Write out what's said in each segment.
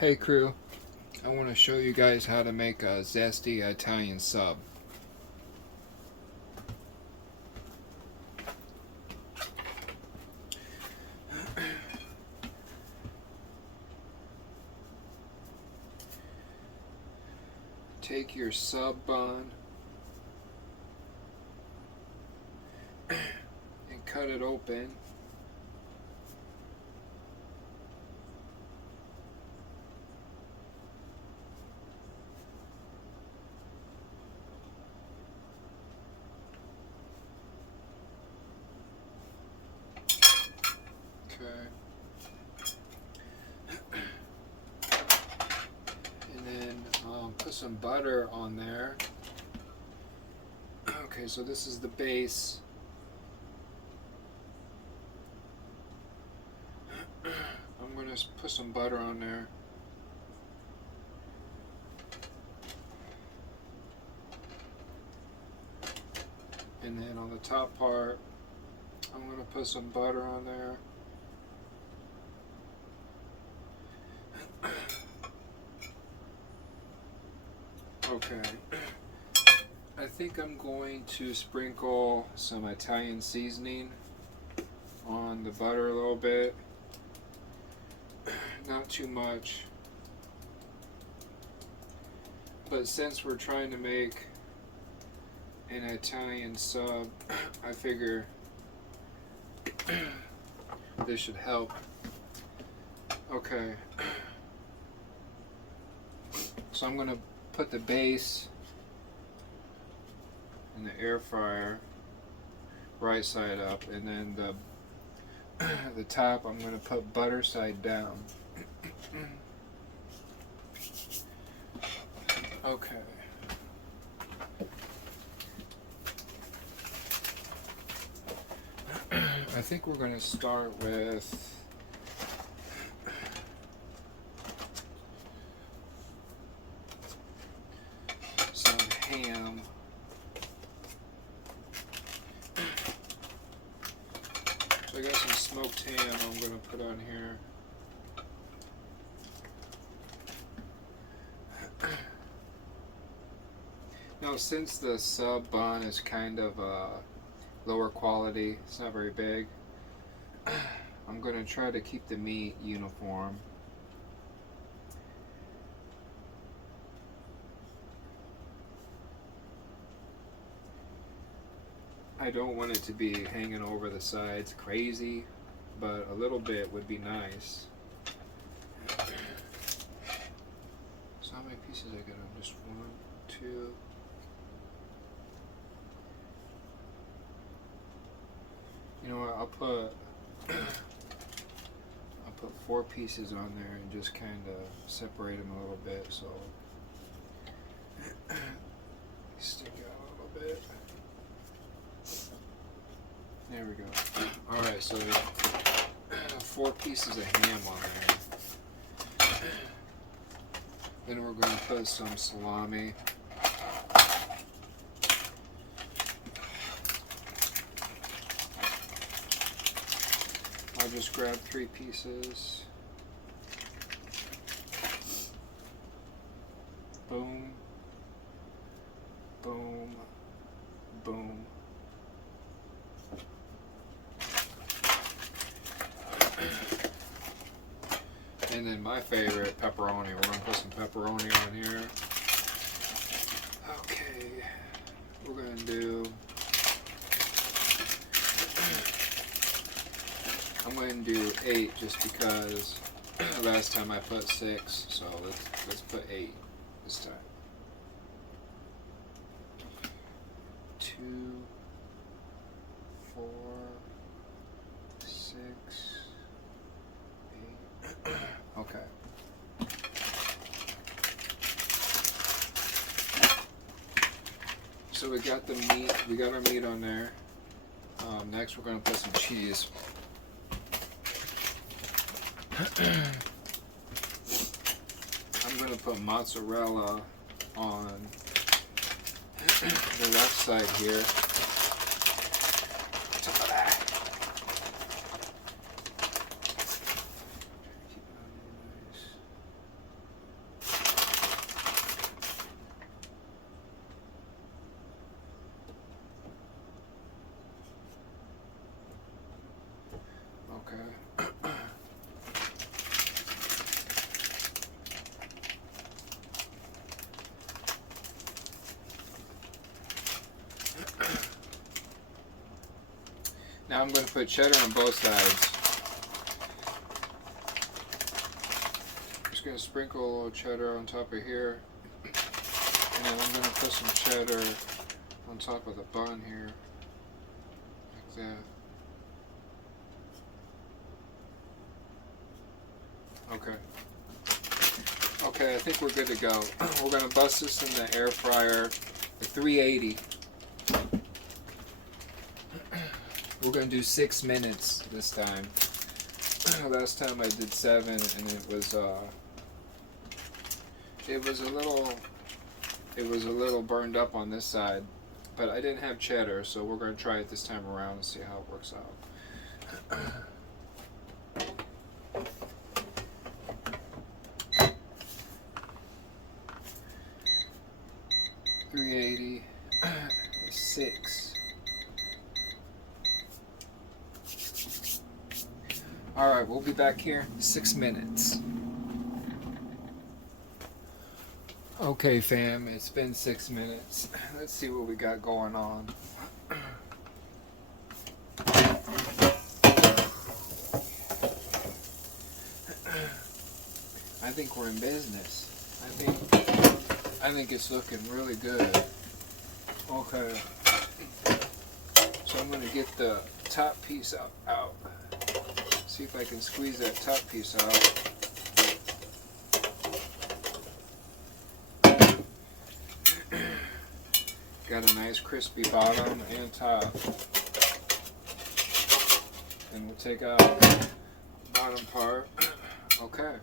Hey crew, I want to show you guys how to make a Zesty Italian Sub. Take your sub bun and cut it open. Okay. And then put some butter on there. Okay, so this is the base. I'm going to put some butter on there. And then on the top part, I'm going to put some butter on there. Okay. I think I'm going to sprinkle some Italian seasoning on the butter a little bit. Not too much. But since we're trying to make an Italian sub, I figure this should help. Okay. So I'm going to put the base in the air fryer right side up, and then the top I'm going to put butter side down. Okay. I think we're going to start with some ham. So I got some smoked ham I'm going to put on here. Now, since the sub bun is kind of lower quality, it's not very big, I'm going to try to keep the meat uniform. I don't want it to be hanging over the sides crazy, but a little bit would be nice. So how many pieces I got on? Just 1, 2. You know what? I'll put 4 pieces on there and just kind of separate them a little bit, so stick out a little bit. There we go. All right, so 4 pieces of ham on there. Then we're going to put some salami. I'll just grab 3 pieces. Boom, boom, boom. And then my favorite, pepperoni. We're going to put some pepperoni on here. Okay, we're going to do... I'm going to do 8 just because last time I put 6, so let's put 8 this time. 2, 4, 6, 8. Okay. So we got the meat. We got our meat on there. Next, we're going to put some cheese. I'm going to put mozzarella on the left side here. Now I'm going to put cheddar on both sides. Just going to sprinkle a little cheddar on top of here. And then I'm going to put some cheddar on top of the bun here. Like that. Okay. Okay, I think we're good to go. We're going to bust this in the air fryer at 380. We're going to do 6 minutes this time. Last time I did 7 and it was a little burned up on this side, but I didn't have cheddar, so we're going to try it this time around and see how it works out. 380, 6. Alright, we'll be back here in 6 minutes. Okay, fam, it's been 6 minutes. Let's see what we got going on. I think we're in business. I think it's looking really good. Okay. So I'm going to get the top piece out. See if I can squeeze that top piece out. Got a nice crispy bottom and top. And we'll take out the bottom part. Okay.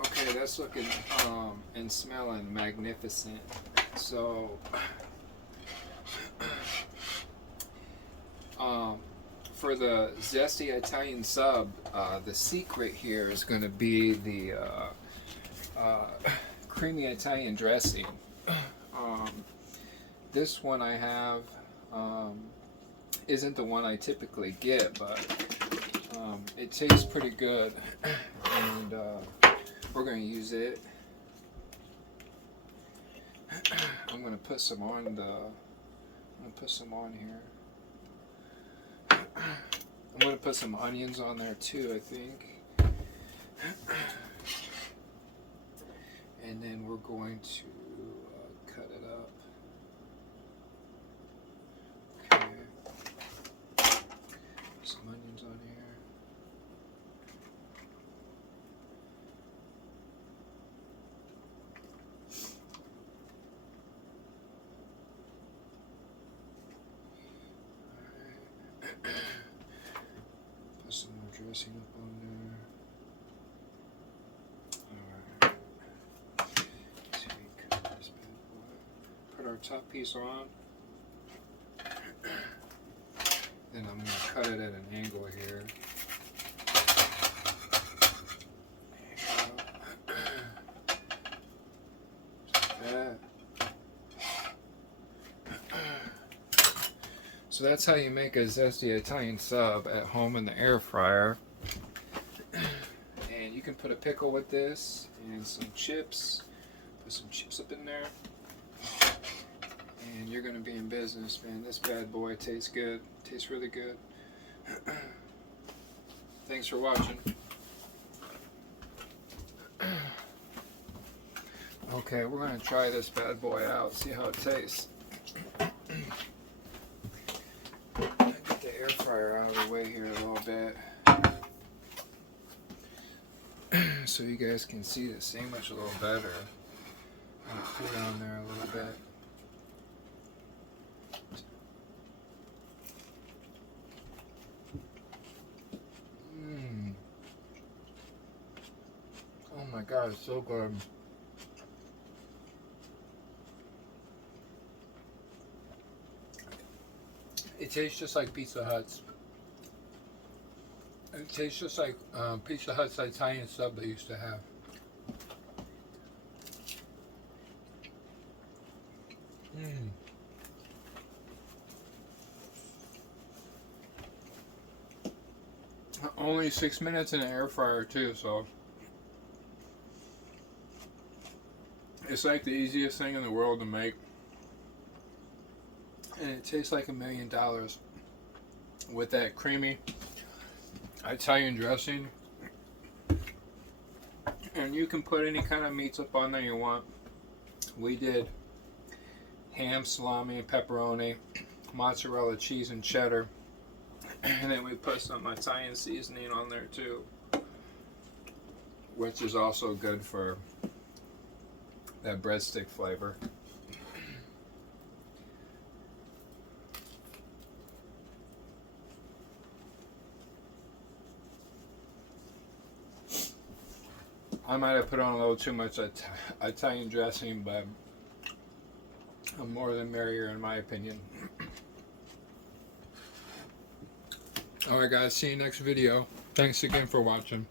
Okay, that's looking and smelling magnificent. So for the Zesty Italian Sub, the secret here is going to be the creamy Italian dressing. This one I have isn't the one I typically get, but it tastes pretty good, and we're going to use it. I'm going to put some on here. I'm going to put some onions on there too, I think. And then we're going to cut it up. Okay. Some onions on here. Put some more dressing up on there. Alright. See if we can cut this bad boy. Put our top piece on. Then I'm going to cut it at an angle here. So that's how you make a Zesty Italian Sub at home in the air fryer. And you can put a pickle with this and some chips. Put some chips up in there. And you're going to be in business, man. This bad boy tastes good. Tastes really good. Thanks for watching. Okay, we're going to try this bad boy out. See how it tastes. Get the air fryer out of the way here a little bit. So you guys can see the sandwich a little better. I'll put it on there a little bit. Oh my god, it's so good. It tastes just like Pizza Hut's. It tastes just like Pizza Hut's Italian Sub they used to have. Only 6 minutes in an air fryer too, so it's like the easiest thing in the world to make. and it tastes like $1,000,000 with that creamy Italian dressing. And you can put any kind of meats up on there you want. We did ham, salami, pepperoni, mozzarella, cheese, and cheddar. And then we put some Italian seasoning on there too, which is also good for that breadstick flavor. I might have put on a little too much Italian dressing, but I'm more than merrier in my opinion. Alright guys, see you next video. Thanks again for watching.